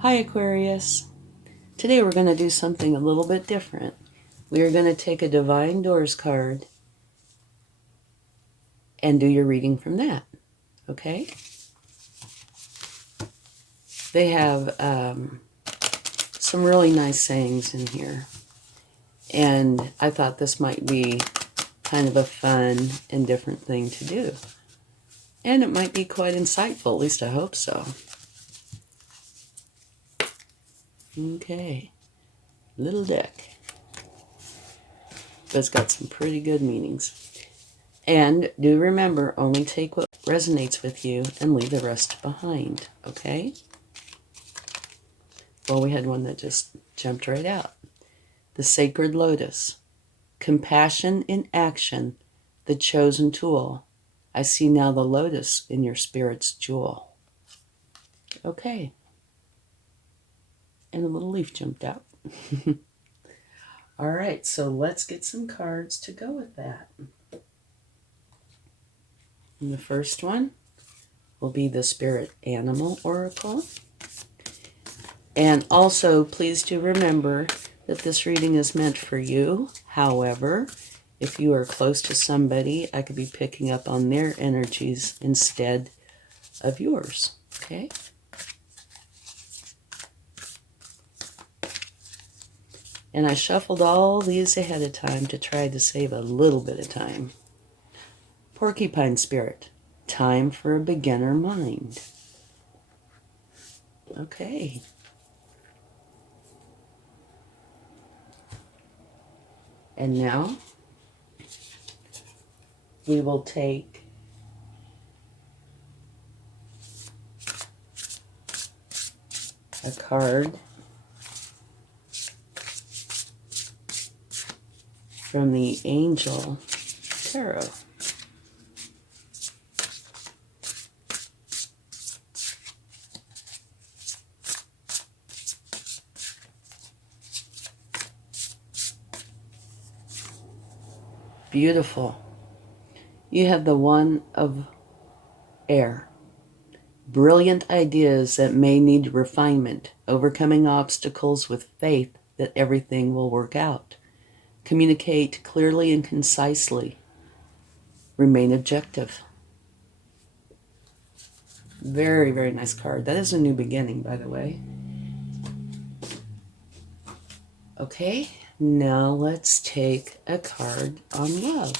Hi Aquarius. Today we're going to do something a little bit different. We are going to take a Divine Doors card and do your reading from that. Okay? They have some really nice sayings in here. And I thought this might be kind of a fun and different thing to do. And it might be quite insightful, at least I hope so. Okay. Little deck. But it's got some pretty good meanings. And do remember, only take what resonates with you and leave the rest behind, okay? Well, we had one that just jumped right out. The Sacred Lotus. Compassion in action, the chosen tool. I see now the lotus in your spirit's jewel. Okay. And a little leaf jumped out. All right, so let's get some cards to go with that. And the first one will be the Spirit Animal Oracle. And also, please do remember that this reading is meant for you. However, if you are close to somebody, I could be picking up on their energies instead of yours, okay? And I shuffled all these ahead of time to try to save a little bit of time. Porcupine Spirit, time for a beginner mind. Okay. And now we will take a card from the Angel Tarot. Beautiful. You have the One of Air. Brilliant ideas that may need refinement, overcoming obstacles with faith that everything will work out. Communicate clearly and concisely. Remain objective. Very, very nice card. That is a new beginning, by the way. Okay, now let's take a card on love.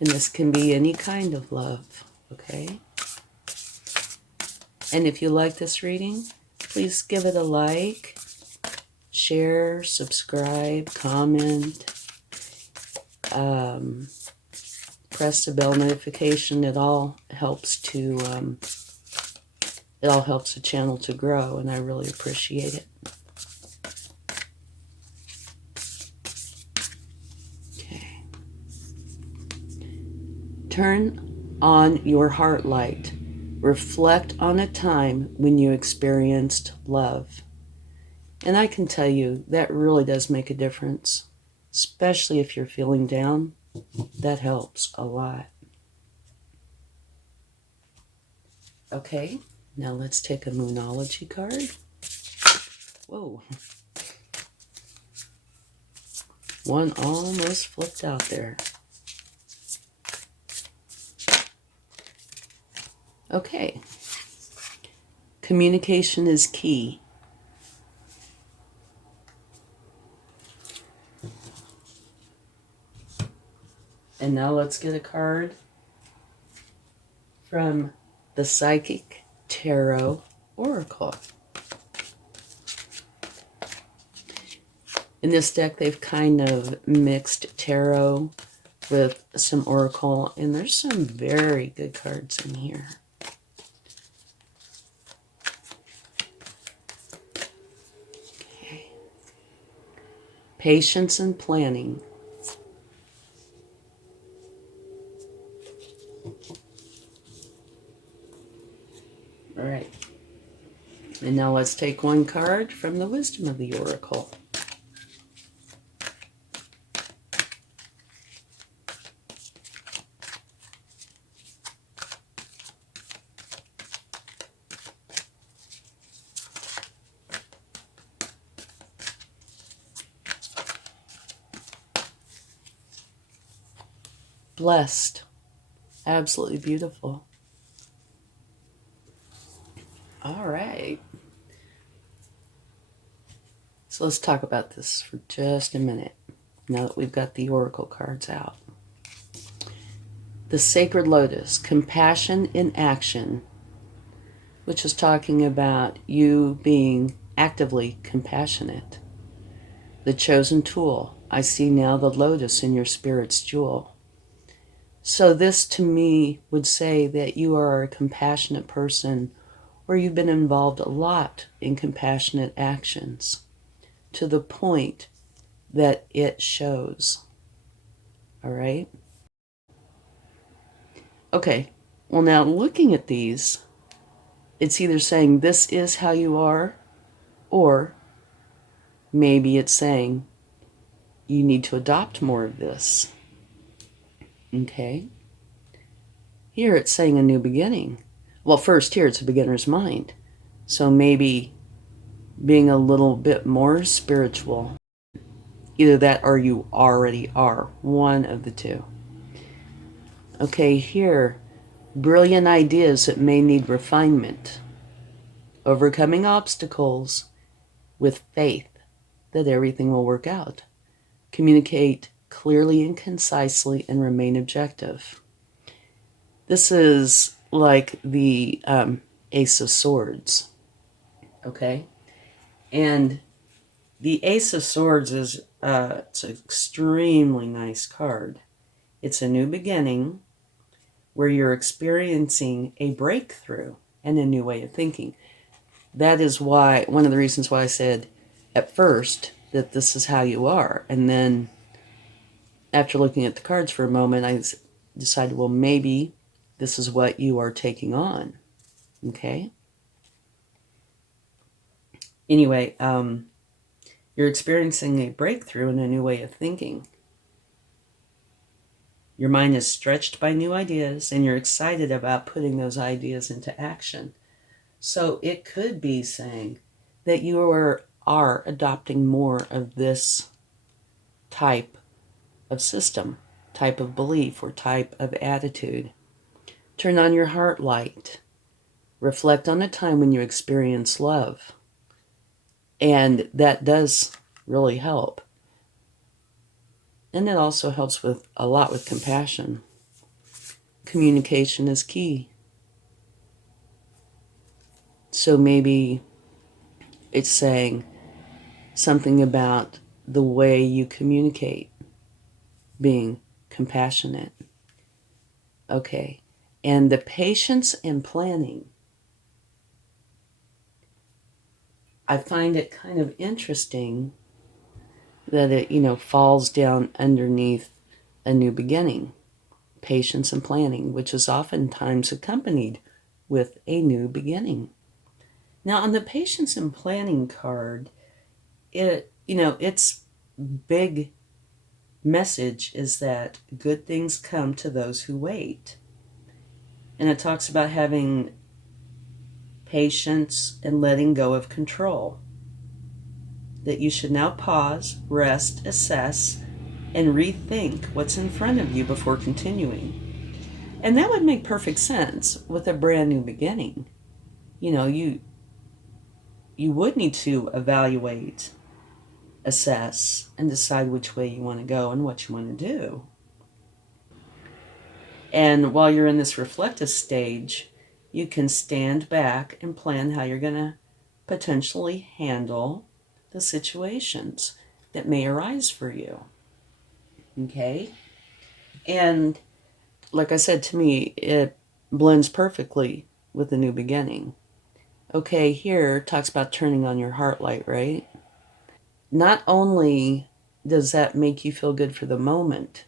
And this can be any kind of love, okay? And if you like this reading, please give it a like, share, subscribe, comment, press the bell notification. It all helps the channel to grow, and I really appreciate it. Okay. Turn on your heart light. Reflect on a time when you experienced love. And I can tell you that really does make a difference, especially if you're feeling down. That helps a lot. Okay, now let's take a Moonology card. Whoa. One almost flipped out there. Okay. Communication is key. And now let's get a card from the Psychic Tarot Oracle. In this deck, they've kind of mixed tarot with some oracle, and there's some very good cards in here. Okay. Patience and planning. All right. And now let's take one card from the Wisdom of the Oracle. blessed. Absolutely beautiful. All right. So let's talk about this for just a minute, now that we've got the oracle cards out. The sacred lotus, compassion in action, which is talking about you being actively compassionate. The chosen tool, I see now the lotus in your spirit's jewel. So this to me would say that you are a compassionate person, or you've been involved a lot in compassionate actions to the point that it shows. All right? Okay, well, now looking at these, it's either saying this is how you are, or maybe it's saying you need to adopt more of this. Okay? Here it's saying a new beginning. Well, first, here it's a beginner's mind. So maybe being a little bit more spiritual. Either that or you already are. One of the two. Okay, here, brilliant ideas that may need refinement. Overcoming obstacles with faith that everything will work out. Communicate clearly and concisely and remain objective. This is like the Ace of Swords. Okay? And the Ace of Swords is it's an extremely nice card. It's a new beginning where you're experiencing a breakthrough and a new way of thinking. That is why, one of the reasons why I said at first that this is how you are. And then after looking at the cards for a moment, I decided, well, maybe this is what you are taking on. Okay? Anyway, you're experiencing a breakthrough and a new way of thinking. Your mind is stretched by new ideas, and you're excited about putting those ideas into action. So it could be saying that you are adopting more of this type of system, type of belief, or type of attitude. Turn on your heart light. Reflect on a time when you experienced love. And that does really help. And it also helps with a lot with compassion. Communication is key. So maybe it's saying something about the way you communicate, being compassionate. Okay. And the patience and planning. I find it kind of interesting that it, falls down underneath a new beginning. Patience and planning, which is oftentimes accompanied with a new beginning. Now, on the patience and planning card, its big message is that good things come to those who wait. And it talks about having patience and letting go of control. That you should now pause, rest, assess, and rethink what's in front of you before continuing. And that would make perfect sense with a brand new beginning. You would need to evaluate, assess, and decide which way you want to go and what you want to do. And while you're in this reflective stage, you can stand back and plan how you're going to potentially handle the situations that may arise for you. Okay? And like I said, to me, it blends perfectly with the new beginning. Okay, here it talks about turning on your heart light, right? Not only does that make you feel good for the moment,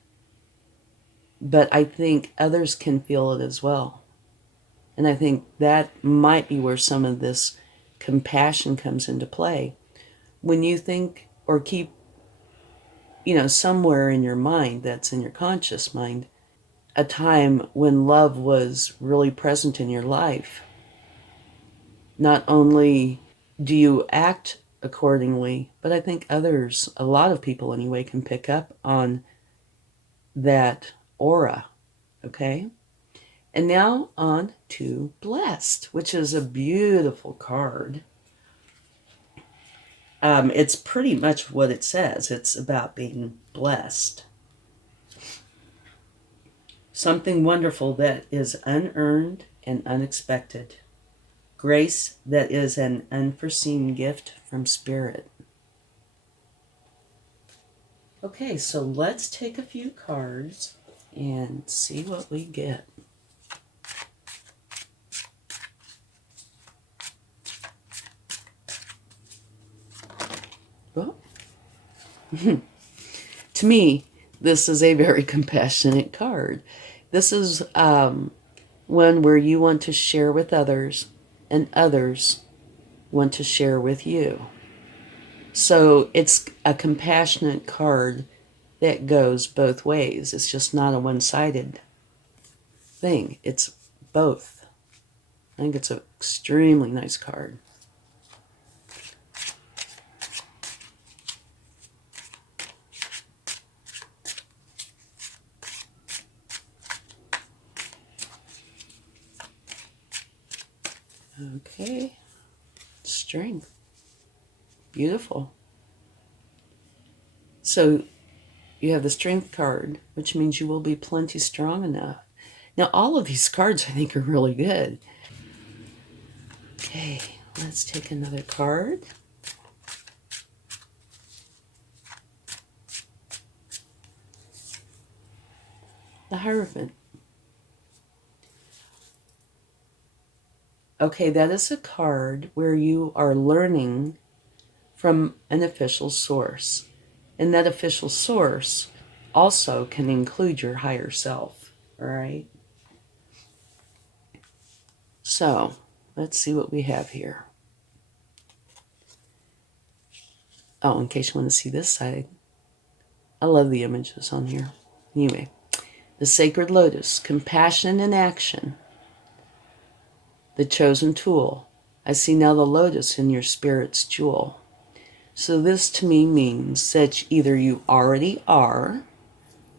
but I think others can feel it as well. And I think that might be where some of this compassion comes into play. When you think or keep, somewhere in your mind, that's in your conscious mind, a time when love was really present in your life, not only do you act accordingly, but I think others, a lot of people anyway, can pick up on that aura. Okay? And now on to Blessed, which is a beautiful card. It's pretty much what it says. It's about being blessed. Something wonderful that is unearned and unexpected. Grace that is an unforeseen gift from Spirit. Okay, so let's take a few cards and see what we get. Well, to me, this is a very compassionate card. This is one where you want to share with others and others want to share with you. So it's a compassionate card that goes both ways. It's just not a one-sided thing. It's both. I think it's an extremely nice card. Okay. Strength. Beautiful. So you have the Strength card, which means you will be plenty strong enough. Now, all of these cards I think are really good. Okay, let's take another card. The Hierophant. Okay, that is a card where you are learning from an official source. And that official source also can include your higher self, all right? So, let's see what we have here. Oh, in case you want to see this side. I love the images on here. Anyway, the Sacred Lotus, compassion in action. The chosen tool. I see now the lotus in your spirit's jewel. So this to me means that either you already are,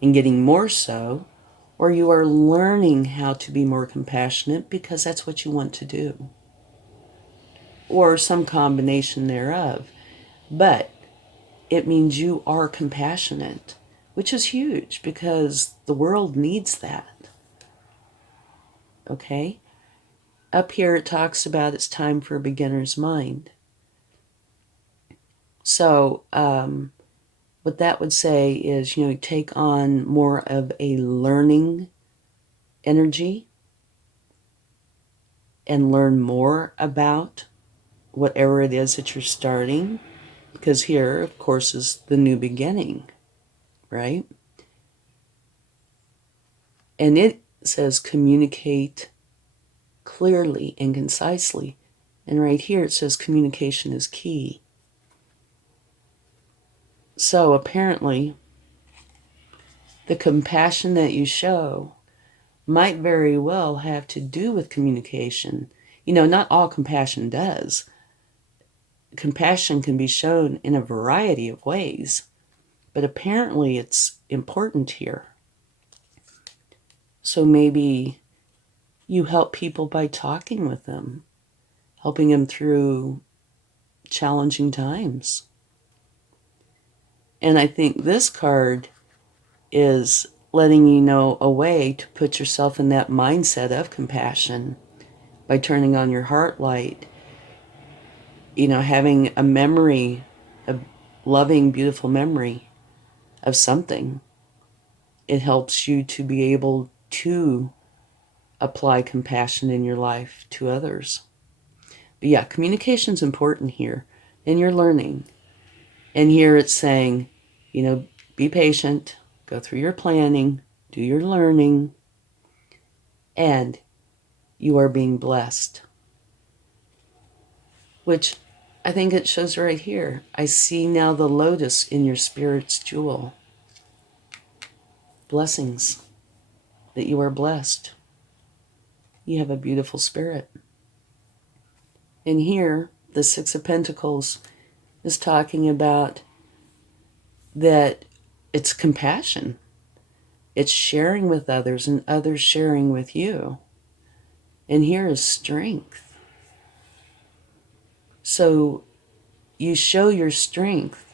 and getting more so, or you are learning how to be more compassionate because that's what you want to do. Or some combination thereof. But it means you are compassionate, which is huge because the world needs that. Okay? Up here it talks about it's time for a beginner's mind. So what that would say is, take on more of a learning energy and learn more about whatever it is that you're starting. Because here, of course, is the new beginning, right? And it says communicate clearly and concisely. And right here it says communication is key. So apparently, the compassion that you show might very well have to do with communication. Not all compassion does. Compassion can be shown in a variety of ways, but apparently it's important here. So maybe you help people by talking with them, helping them through challenging times. And I think this card is letting you know a way to put yourself in that mindset of compassion by turning on your heart light, having a memory, a loving, beautiful memory of something. It helps you to be able to apply compassion in your life to others. But yeah, communication's important here, and you're learning. And here it's saying, be patient, go through your planning, do your learning, and you are being blessed. Which I think it shows right here. I see now the lotus in your spirit's jewel. Blessings, that you are blessed. You have a beautiful spirit. And here, the Six of Pentacles is talking about that it's compassion. It's sharing with others and others sharing with you. And here is strength. So you show your strength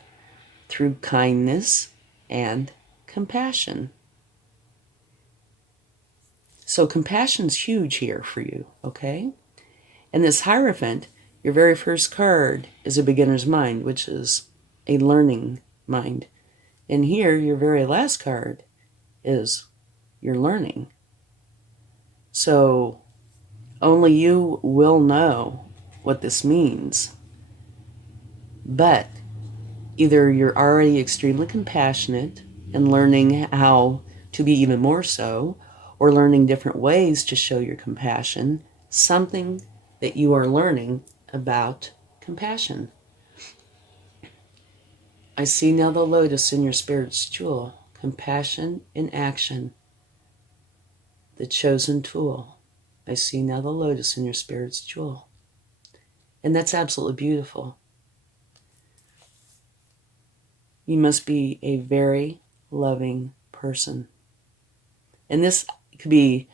through kindness and compassion. So compassion's huge here for you, okay? And this Hierophant, your very first card, is a beginner's mind, which is a learning mind. And here, your very last card is your learning. So only you will know what this means. But either you're already extremely compassionate and learning how to be even more so, or learning different ways to show your compassion, something that you are learning about compassion. I see now the lotus in your spirit's jewel, compassion in action, the chosen tool. I see now the lotus in your spirit's jewel. And that's absolutely beautiful. You must be a very loving person. And this could be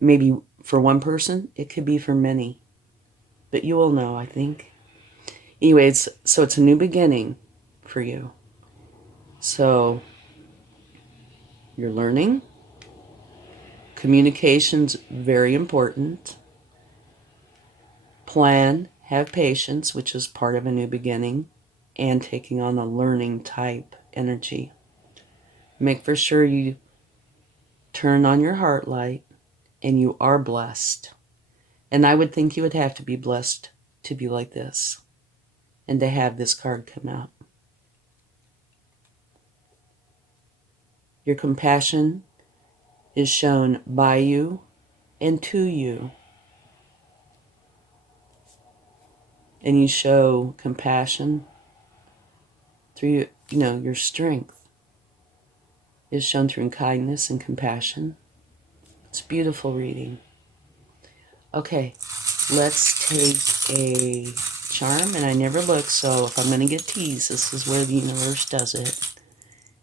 maybe for one person, it could be for many. But you will know, I think. Anyway, so it's a new beginning for you. So you're learning. Communication's very important. Plan, have patience, which is part of a new beginning, and taking on a learning type energy. Make for sure you turn on your heart light, and you are blessed. And I would think you would have to be blessed to be like this and to have this card come out. Your compassion is shown by you and to you. And you show compassion through, your strength is shown through kindness and compassion. It's a beautiful reading. Okay, let's take a charm, and I never look, so if I'm going to get teased, this is where the universe does it.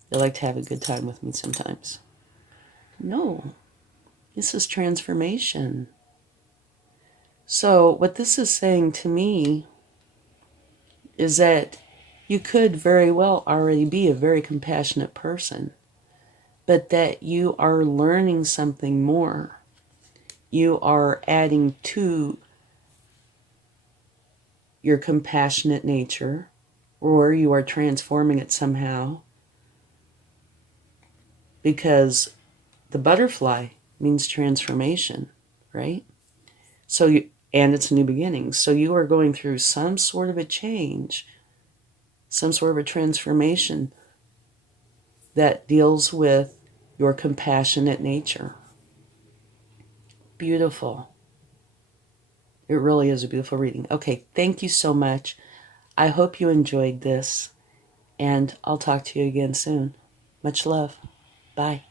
They like to have a good time with me sometimes. No, this is transformation. So what this is saying to me is that you could very well already be a very compassionate person, but that you are learning something more. You are adding to your compassionate nature, or you are transforming it somehow, because the butterfly means transformation, right? And it's a new beginning. So you are going through some sort of a change, some sort of a transformation that deals with your compassionate nature. Beautiful. It really is a beautiful reading. Okay, thank you so much. I hope you enjoyed this, and I'll talk to you again soon. Much love. Bye.